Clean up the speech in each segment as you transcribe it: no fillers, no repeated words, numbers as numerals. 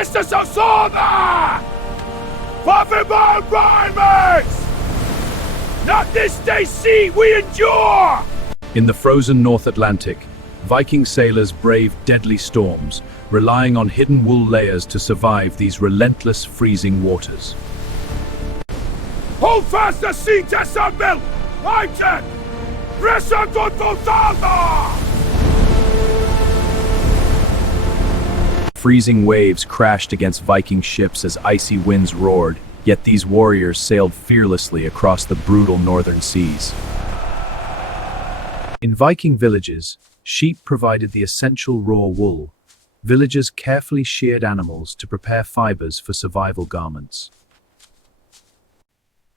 Testa Sosona! Waffenball Rhymers! Not this day sea we endure! In the frozen North Atlantic, Viking sailors braved deadly storms, relying on hidden wool layers to survive these relentless freezing waters. Hold fast the sea, Tessambil! Weiter! Pressa dort Fosana! Freezing waves crashed against Viking ships as icy winds roared, yet these warriors sailed fearlessly across the brutal northern seas. In Viking villages, sheep provided the essential raw wool. Villagers carefully sheared animals to prepare fibers for survival garments.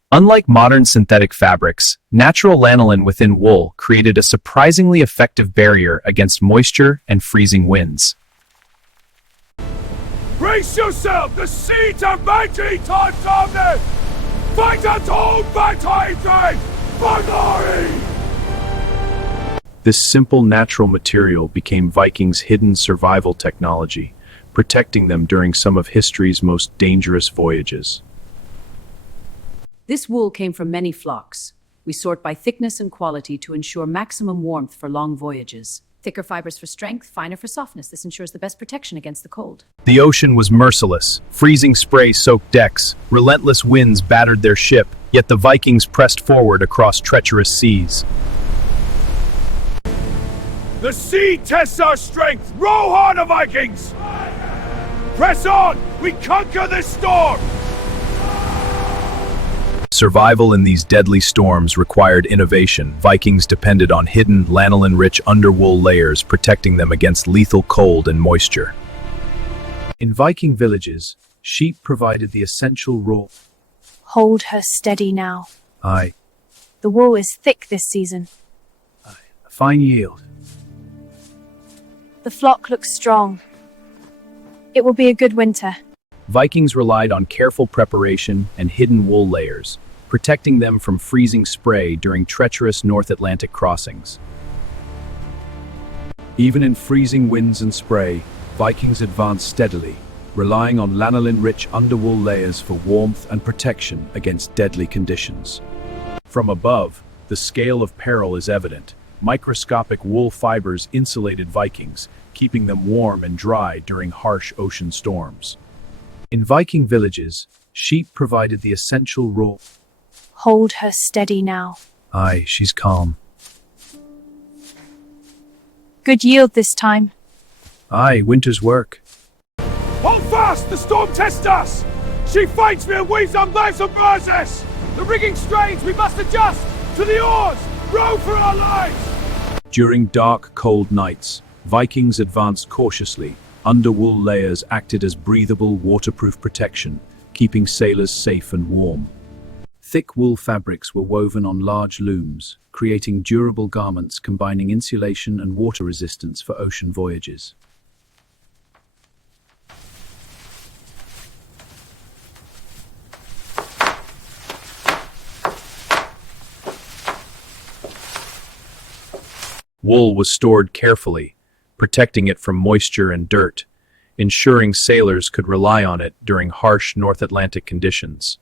Unlike modern synthetic fabrics, natural lanolin within wool created a surprisingly effective barrier against moisture and freezing winds. Brace yourself! The seeds are mighty times on this! Fight untold by time! This simple natural material became Vikings' hidden survival technology, protecting them during some of history's most dangerous voyages. This wool came from many flocks. We sort by thickness and quality to ensure maximum warmth for long voyages. Thicker fibers for strength, finer for softness. This ensures the best protection against the cold. The ocean was merciless. Freezing spray soaked decks. Relentless winds battered their ship, yet the Vikings pressed forward across treacherous seas. The sea tests our strength! Row harder, Vikings! Press on! We conquer this storm! Survival in these deadly storms required innovation. Vikings depended on hidden, lanolin-rich underwool layers, protecting them against lethal cold and moisture. In Viking villages, sheep provided the essential raw. Hold her steady now. Aye. The wool is thick this season. Aye. A fine yield. The flock looks strong. It will be a good winter. Vikings relied on careful preparation and hidden wool layers, protecting them from freezing spray during treacherous North Atlantic crossings. Even in freezing winds and spray, Vikings advanced steadily, relying on lanolin-rich underwool layers for warmth and protection against deadly conditions. From above, the scale of peril is evident. Microscopic wool fibers insulated Vikings, keeping them warm and dry during harsh ocean storms. In Viking villages, sheep provided the essential raw. Hold her steady now. Aye, she's calm. Good yield this time. Aye, winter's work. Hold fast! The storm tests us! She fights me and weaves on lives of Moses! The rigging strains, we must adjust! To the oars! Row for our lives! During dark, cold nights, Vikings advanced cautiously. Underwool layers acted as breathable, waterproof protection, keeping sailors safe and warm. Thick wool fabrics were woven on large looms, creating durable garments combining insulation and water resistance for ocean voyages. Wool was stored carefully, protecting it from moisture and dirt, ensuring sailors could rely on it during harsh North Atlantic conditions.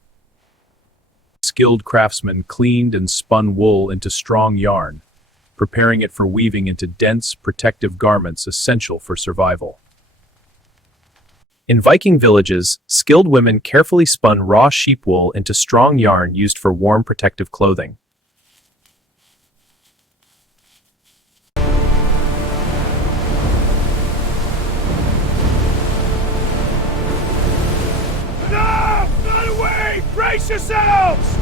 Skilled craftsmen cleaned and spun wool into strong yarn, preparing it for weaving into dense, protective garments essential for survival. In Viking villages, skilled women carefully spun raw sheep wool into strong yarn used for warm, protective clothing. Brace yourselves!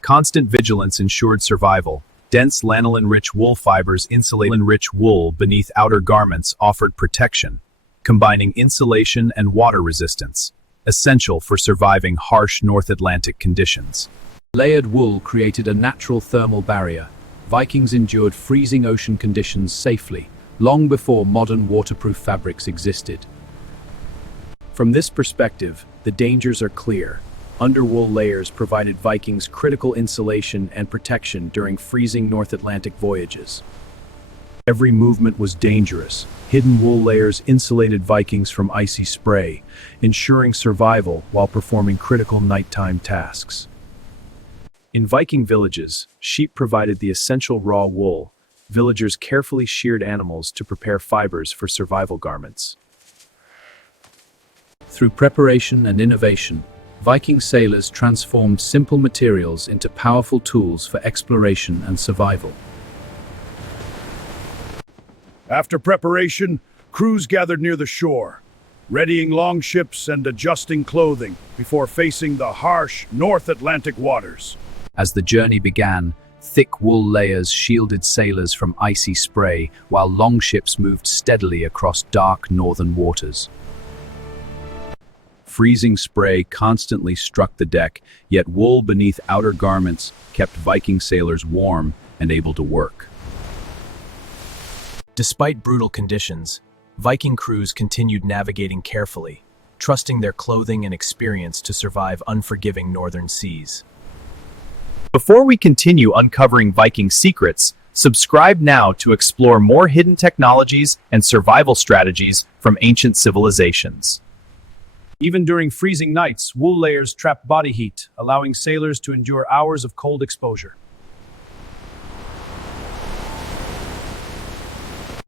Constant vigilance ensured survival. Dense lanolin-rich wool fibers insulated rich wool beneath outer garments offered protection, combining insulation and water resistance, essential for surviving harsh North Atlantic conditions. Layered wool created a natural thermal barrier. Vikings endured freezing ocean conditions safely, long before modern waterproof fabrics existed. From this perspective, the dangers are clear. Underwool layers provided Vikings critical insulation and protection during freezing North Atlantic voyages. Every movement was dangerous. Hidden wool layers insulated Vikings from icy spray, ensuring survival while performing critical nighttime tasks. In Viking villages, sheep provided the essential raw wool. Villagers carefully sheared animals to prepare fibers for survival garments. Through preparation and innovation, Viking sailors transformed simple materials into powerful tools for exploration and survival. After preparation, crews gathered near the shore, readying longships and adjusting clothing before facing the harsh North Atlantic waters. As the journey began, thick wool layers shielded sailors from icy spray, while longships moved steadily across dark northern waters. Freezing spray constantly struck the deck, yet wool beneath outer garments kept Viking sailors warm and able to work. Despite brutal conditions, Viking crews continued navigating carefully, trusting their clothing and experience to survive unforgiving northern seas. Before we continue uncovering Viking secrets, subscribe now to explore more hidden technologies and survival strategies from ancient civilizations. Even during freezing nights, wool layers trap body heat, allowing sailors to endure hours of cold exposure.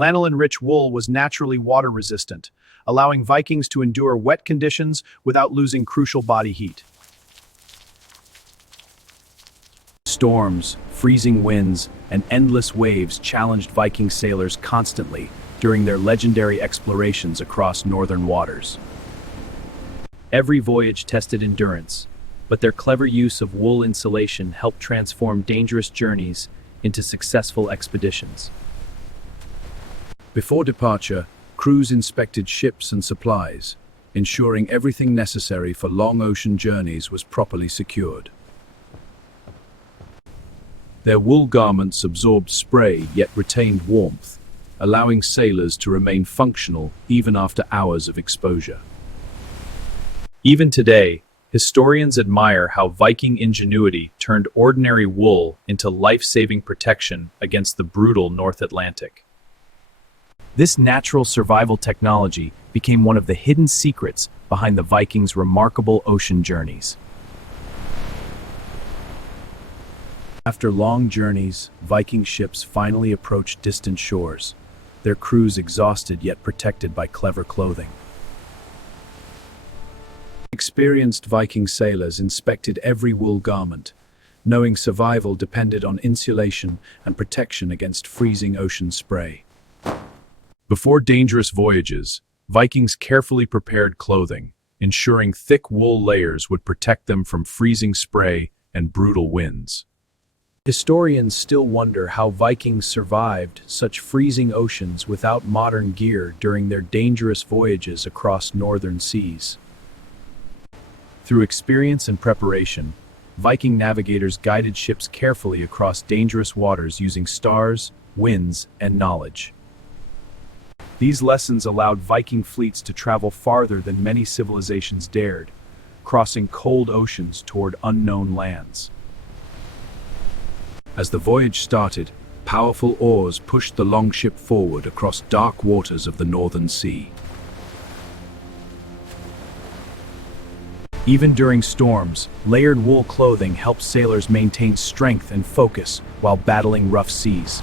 Lanolin-rich wool was naturally water-resistant, allowing Vikings to endure wet conditions without losing crucial body heat. Storms, freezing winds, and endless waves challenged Viking sailors constantly during their legendary explorations across northern waters. Every voyage tested endurance, but their clever use of wool insulation helped transform dangerous journeys into successful expeditions. Before departure, crews inspected ships and supplies, ensuring everything necessary for long ocean journeys was properly secured. Their wool garments absorbed spray yet retained warmth, allowing sailors to remain functional even after hours of exposure. Even today, historians admire how Viking ingenuity turned ordinary wool into life-saving protection against the brutal North Atlantic. This natural survival technology became one of the hidden secrets behind the Vikings' remarkable ocean journeys. After long journeys, Viking ships finally approached distant shores, their crews exhausted yet protected by clever clothing. Experienced Viking sailors inspected every wool garment, knowing survival depended on insulation and protection against freezing ocean spray. Before dangerous voyages, Vikings carefully prepared clothing, ensuring thick wool layers would protect them from freezing spray and brutal winds. Historians still wonder how Vikings survived such freezing oceans without modern gear during their dangerous voyages across northern seas. Through experience and preparation, Viking navigators guided ships carefully across dangerous waters using stars, winds, and knowledge. These lessons allowed Viking fleets to travel farther than many civilizations dared, crossing cold oceans toward unknown lands. As the voyage started, powerful oars pushed the longship forward across dark waters of the Northern Sea. Even during storms, layered wool clothing helped sailors maintain strength and focus while battling rough seas.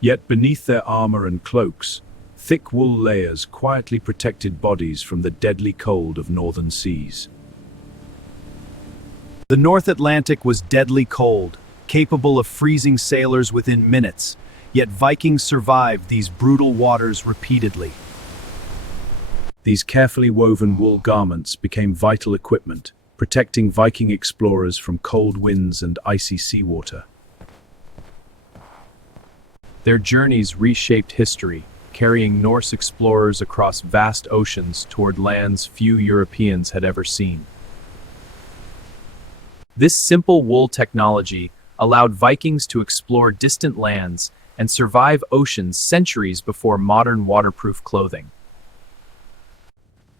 Yet beneath their armor and cloaks, thick wool layers quietly protected bodies from the deadly cold of northern seas. The North Atlantic was deadly cold, capable of freezing sailors within minutes, yet Vikings survived these brutal waters repeatedly. These carefully woven wool garments became vital equipment, protecting Viking explorers from cold winds and icy seawater. Their journeys reshaped history, carrying Norse explorers across vast oceans toward lands few Europeans had ever seen. This simple wool technology allowed Vikings to explore distant lands and survive oceans centuries before modern waterproof clothing.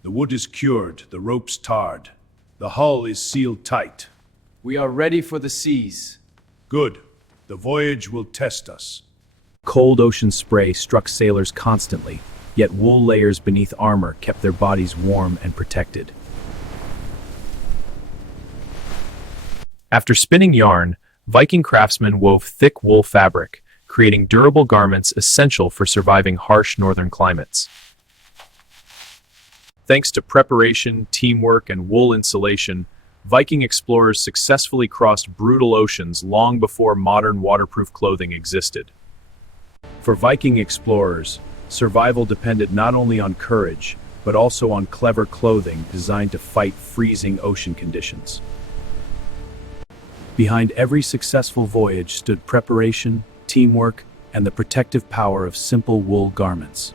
The wood is cured, the ropes tarred. The hull is sealed tight. We are ready for the seas. Good. The voyage will test us. Cold ocean spray struck sailors constantly, yet wool layers beneath armor kept their bodies warm and protected. After spinning yarn, Viking craftsmen wove thick wool fabric, creating durable garments essential for surviving harsh northern climates. Thanks to preparation, teamwork, and wool insulation, Viking explorers successfully crossed brutal oceans long before modern waterproof clothing existed. For Viking explorers, survival depended not only on courage, but also on clever clothing designed to fight freezing ocean conditions. Behind every successful voyage stood preparation, teamwork, and the protective power of simple wool garments.